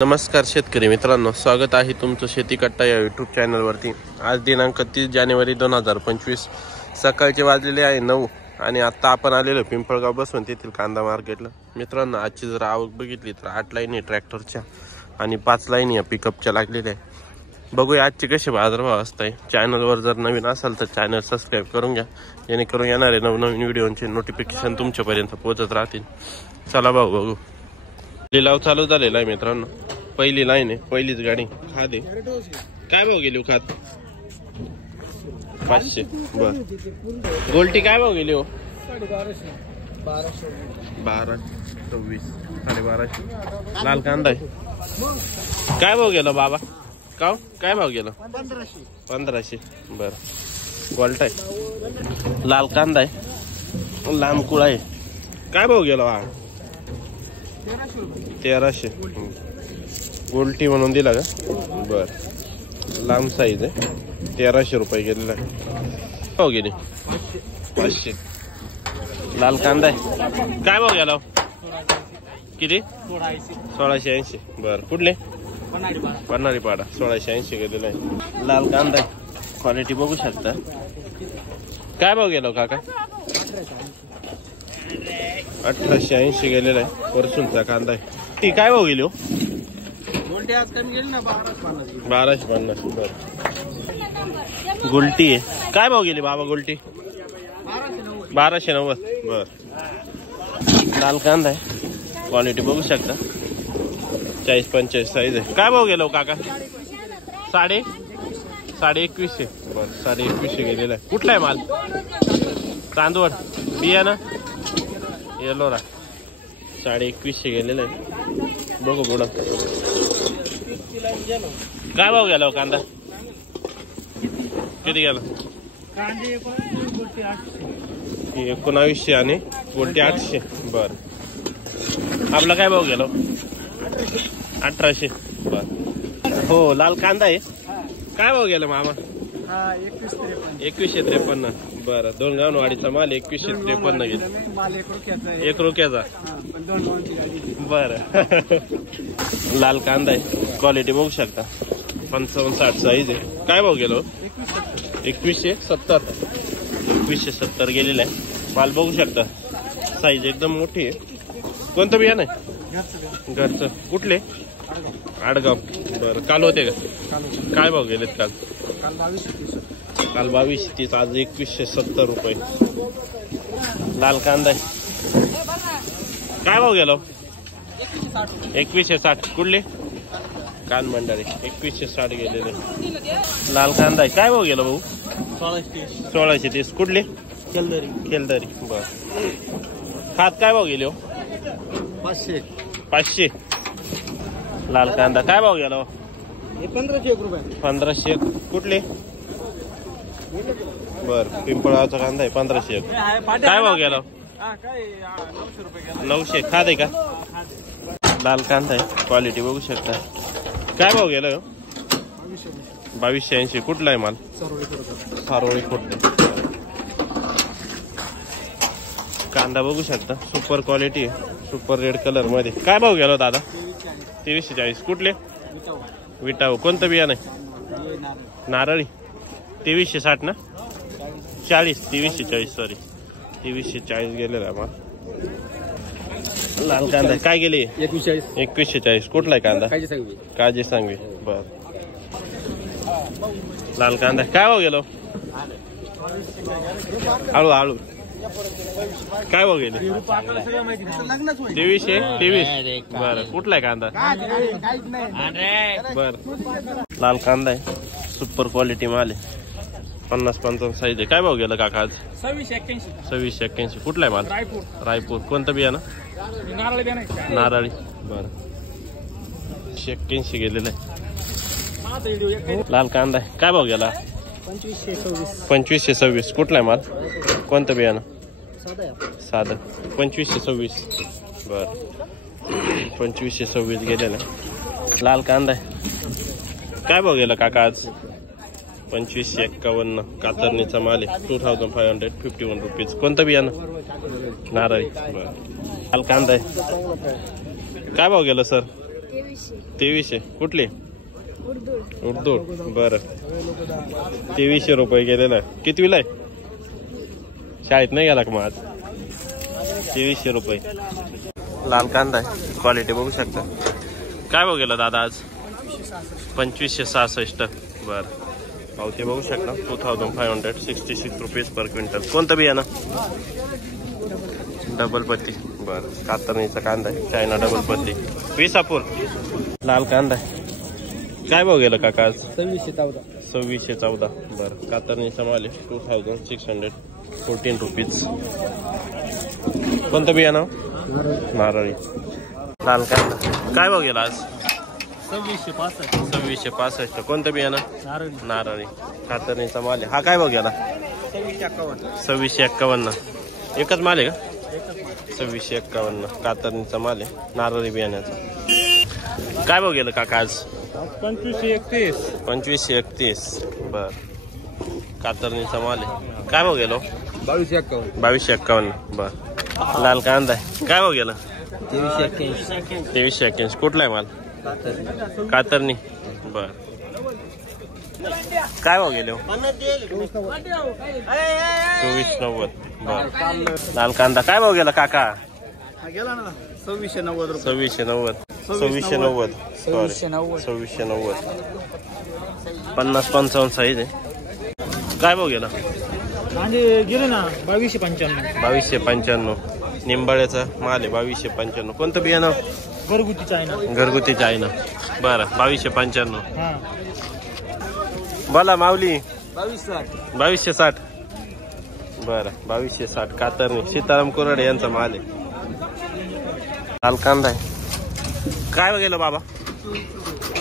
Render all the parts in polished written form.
नमस्कार शेतकरी मित्रांनो, स्वागत आहे तुमचं शेती कट्टा या यूट्यूब चॅनलवरती। आज दिनांक 30 जानेवारी 2025 सकाळचे वाजलेले आहे 9 आणि आता आपण आलेलो पिंपळगाव बसवंत येथील कांदा मार्केटला। मित्रांनो, आजची जर आवक बघितली तर 8 लाईनी ट्रॅक्टरच्या आणि 5 लाईनी या पिकअपच्या लागलेल्या आहे। बघूया आजचे कसे बाजारभाव असतात। चॅनलवर जर नवीन असाल तर चॅनल सबस्क्राईब करून घ्या, जेणेकरून येणारे नवनवीन व्हिडिओचे नोटिफिकेशन तुमच्यापर्यंत पोहोचत राहतील। चला भाऊ बघू। लिलाव चालू झालेला आहे मित्रांनो। पहिली लाईन आहे, पहिलीच गाडी खाद आहे। काय भाव गेली खाद? 500। बर, गोल्टी काय भाव गेली हो? 1200 1224 1250। लाल कांदा आहे, काय भाव गेला बाबा? काय भाव गेला? 1500। बर, गोल्ट आहे, लाल कांदा आहे, लांब कुळा आहे। काय भाव गेला हा? 1300। गोल्टी म्हणून दिला का? बर, लांब साईज आहे, 1300 रुपये गेलेला आहे। भाव गेली 500। लाल कांदा आहे, काय भाव गेला? किती? 1680। बर, कुठले? पन्हाळी पाडा, 1680 गेलेला आहे। लाल कांदा आहे, क्वालिटी बघू शकता। काय भाव गेला काका? 1880 गेलेला आहे। परसूनचा कांदा आहे। ती काय भाव गेली हो? 1250। बर, गुलटी आहे, काय भाव गेली बाबा गुलटी? 1290। बर, लाल कांदा आहे, क्वालिटी बघू शकता, 40-45 साईज आहे। काय भाव गेलो काका? 2150। बर, 2150 गेलेला आहे। कुठला आहे माल? चांदवड, बियाणं येलोरा, 2150 गेलेला आहे। बघू पुढं काय भाव गेला कांदा? किती गेला? 1900 आणि गोल्टी 800। बर, आपला काय भाव गेला? 1800। बर, हो, लाल कांदा आहे, काय भाव गेला मामा? 2153। बरं, दोन गावनवाडीचा माल 2153 गेला। 1 रुपयाचा। बर, लाल कांदा आहे, क्वालिटी बघू शकता, 55-60 साईज आहे। काय भाव गेलो? 2170। 2170 गेलेला आहे। माल बघू शकता, साईज एकदम मोठी आहे। कोणतं बियाणं आहे? घरचं। कुठले? आडगाव। बरं, काल होते का? काय भाव गेलेत काल? काल 2230, आज 2170 रुपये। लाल कांदा आहे, काय भाव गेलो? 2160। कुठले? कान मंडळी, 2160 गेलेले। लाल कांदा आहे, काय भाव गेलो भाऊ? 1630। कुठले? खेलदरी। बर, खात काय भाव गेले हो? 500। लाल कांदा काय भाव गेला? 1501 रुपये। 1501। कुठले? बर, पिंपळाचा कांदा आहे, 1501। काय भाव गेला? 900। खात आहे का? लाल कांदा आहे, क्वालिटी बघू शकता। काय भाव गेला? 2280। कुठला आहे माल? सारोळी खोट। कांदा बघू शकता, सुपर क्वालिटी आहे, सुपर रेड कलर मध्ये। काय भाव गेला दादा? 2340। कुठले? विटाव। कोणतं बियाणं आहे? नारळी, 2360 ना? 40, 2340, सॉरी, 2340 गेलेला माल। लाल कांदा काय गेले? 2140। कुठला आहे कांदा? काजे सांगवी। बर, लाल कांदा काय भाव गेलो? हळू काय भाव गेले? 2323। बर, कुठला आहे कांदा? बर, लाल कांदा आहे, सुपर क्वालिटी माल आहे, 50-55 साईज आहे। काय भाव गेला काका आज? 2681। कुठला आहे माल? रायपूर। कोणतं बियाणं? नारळी। बर, 81 गेलेलं आहे। लाल कांदा आहे, काय भाव गेला? 2526। कुठला आहे माल? कोणतं बियाणं? साधं, 2526। बर, 2526 गेलेलं आहे। लाल कांदा आहे, काय भाव गेला काका आज? 2551। कातरणीचा माल आहे, 2551 रुपीज। कोणतं बियाणं? नारळी। बर, लाल कांदा आहे, काय भाव गेला सर? 2300 कुठले? उर्दू. बरं 2300 रुपये गेलेला आहे. कितवीला आहे? शाळेत नाही गेला का मग आज? 2300 रुपये. लाल कांदा आहे, क्वालिटी बघू शकता. काय भाव गेला दादा आज? 2566. बरं पावती बघू शकता. 2566 रुपीज पर क्विंटल. कोणतं बियाणं? डबल पत्ती. बरं कातरणीचा कांदा आहे, चायना डबल पत्ती, विसापूर. लाल कांदा आहे. काय भाव गेला काका आज? 2614. बरं कातरणीचा माल आहे. 2614 रुपीज. कोणतं बियाणं? नारळी. लाल कांदा काय भाव गेला आज? 2665. कोणतं बियाणं? नारळी. कातरणीचा माल आहे. हा काय भाव गेला? 2651. एकच माल आहे का? 2651 कातरणीचा माल आहे, नारळी बियाण्याचा. काय भाव गेलं काका आज? 2531. बर कातरणीचा माल आहे. काय भाव गेलो? 2251. बर. लाल कांदा आहे. काय भाव गेला? 2381. कुठला आहे माल? कातरणी. बर काय भाव गेले? 2490. बर. लाल कांदा काय भाव गेला काका? गेला ना 2690. 2690. 2690. 50-55 साईज आहे. काय भाव गेला? गेले ना 2295. 2295. निंबाळ्याचा माल आहे. 2295. कोणतं बियाणं? घरगुती चायना. घरगुती चायना. बरं 2295. बोला माऊली. 2260. बरं 2260 कातरणी. सीताराम कोराडे यांचा माल आहे. लाल कांदा आहे. काय गेलं बाबा?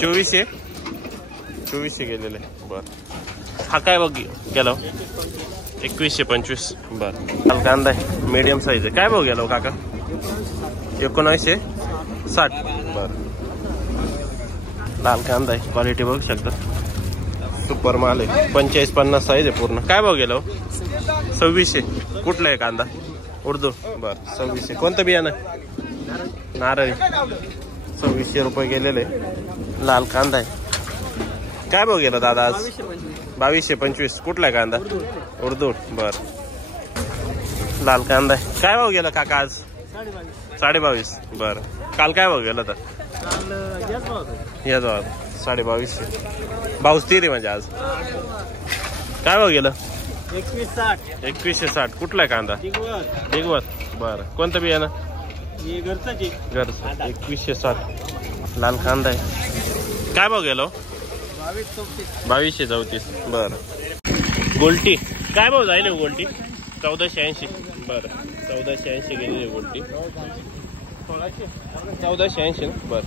2400 गेलेले. बर हा काय बघ गेला? 2125. बर. लाल कांदा आहे, मीडियम साईज आहे. काय भाव गेला काका? 1960. बर. लाल कांदा आहे, क्वालिटी बघू शकता. सुपर माल आहे. 45-50 साईज आहे पूर्ण. काय भाव गेला? 2600. कुठला आहे कांदा? उर्दू. बर 2600. कोणतं बियाणं? नारळी. 2600 रुपये गेलेले. लाल कांदा आहे. काय भाव गेला दादा आज? 2225. कुठला आहे कांदा? उर्दू. बर. लाल कांदा आहे. काय भाव गेला काका आज? 22.5. बर. काल काय भाव गेला तर? या भाव 2250. भाव स्थिर आहे म्हणजे आज. काय भाव गेलं? 2160. कुठला आहे कांदा? दिगवत. बर. कोणतं बियाणं? घरचं. 2160. लाल कांदा आहे. काय भाव गेलो? 2234. बर. गोल्टी काय भाव जाईल गोल्टी? 1480. बर 1480 गेली गोल्टी. 1480 ना. बर.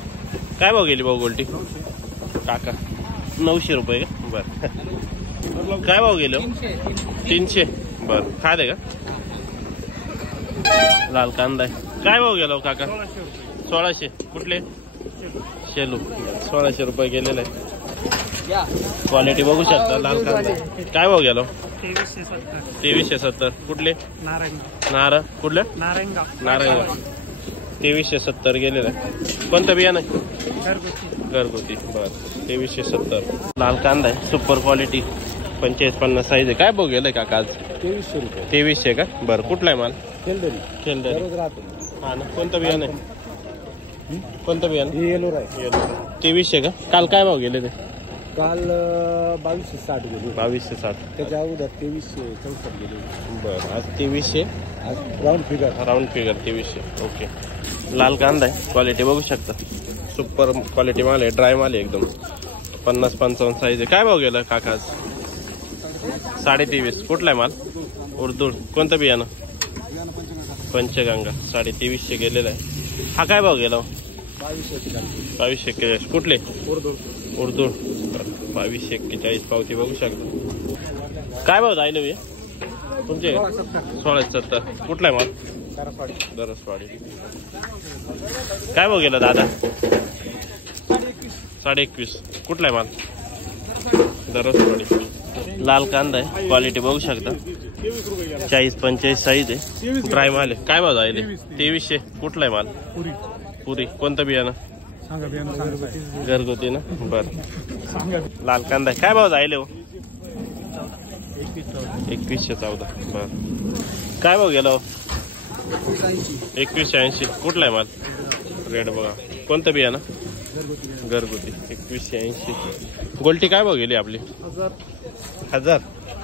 काय भाव गेली भाऊ गोल्टी? काका 900 रुपये का? बर. काय भाव गेलो? 300. बर. खादे का? लाल कांदा आहे. काय भाव गेला काका? 1600. कुठले? शेलू. 1600 रुपये गेलेले आहे. क्वालिटी बघू शकता. लाल कांदा काय भाव गेलो? 2370. कुठले? नारळ. कुठले? नारायणगाव. 2370 गेलेलं आहे. कोणतं बियाणं? घरगुती. बर 2370. लाल कांदा आहे, सुपर क्वालिटी. 45-50 साईज आहे. काय भाव गेलाय काका आज? 2300 रुपये. 2300 का? बरं. कुठला आहे माल? खेलदरी. हा ना. कोणतं बियाणं आहे? कोणतं बियाणं? 2300 का? काल काय भाव गेले ते? काल 2260 गेले. 2260. त्याच्या अगोदर 2364 गेले. बरं. आज 2300. Round figure 2300. ओके. लाल कांदा आहे, क्वालिटी बघू शकता. सुपर क्वालिटी माल आहे, ड्राय माल आहे एकदम. 50-55 साईज आहे. काय भाव गेला काका आज? 23.5. कुठला आहे माल? उर्दू. कोणतं बियाणं? पंचगंगा. 2350 गेलेला आहे. हा काय भाव गेला? 2241. कुठले? उर्दू. 2241 पावती बघू शकता. काय भाव जाईल हे तुमचे? 1670. कुठला आहे माल? दरसवाडी. काय भाव गेला दादा? 21.5. कुठला आहे माल? दरसवाडी. लाल कांदा आहे, क्वालिटी बघू शकता. 40-45 साईज आहे, ड्राय माल आहे. काय भाव जाईल? 2300. कुठला आहे माल? पुरी. कोणतं बियाणं? घरगुती ना बरं. लाल कांदा काय भाव जायले हो? 2114. बर काय भाव गेला हो? 2180. कुठला आहे माल? रेड बघा. कोणतं बिया ना? घरगुती 2180. गोल्टी काय भाव गेली आपली? 1000.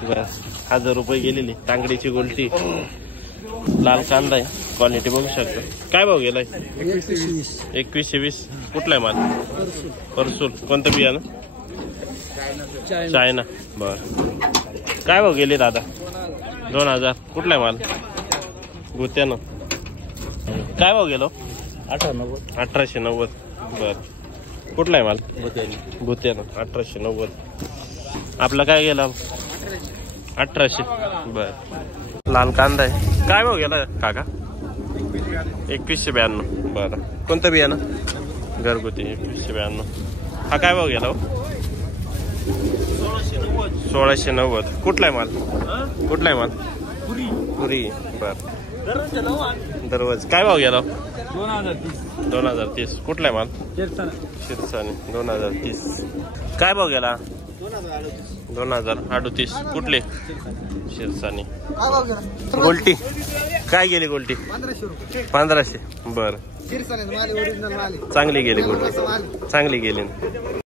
बर 1000 रुपये गेलेली तांगडीची गोल्टी. लाल कांदा आहे क्वालिटी बघू शकता. काय भाव गेलाय? 2120. कुठला आहे माल? परसूल. कोणतं बिया ना? चायना. बर काय भाव गेले दादा? 2000. कुठला आहे माल? गुत्यानं. काय भाव गेलो? 1890. बर कुठला आहे माल? गुत्यानं 1890. आपला काय गेला? 1800. बर लाल कांदा आहे. काय भाव गेला काका? 2192. बरं कोणतं बियाणं? घरगुती 2192. हा काय भाव गेला? 1690. कुठला आहे माल? कुठला आहे माल? पुरी. बर दरवाज. काय भाव गेला? 2030. कुठला आहे माल? शिरसाने 2030. काय भाव गेला? 2038. कुठले? शिरसाने. गोल्टी काय गेली? गोल्टी 1500. बर चांगली गेली गोल्टी. चांगली गेली.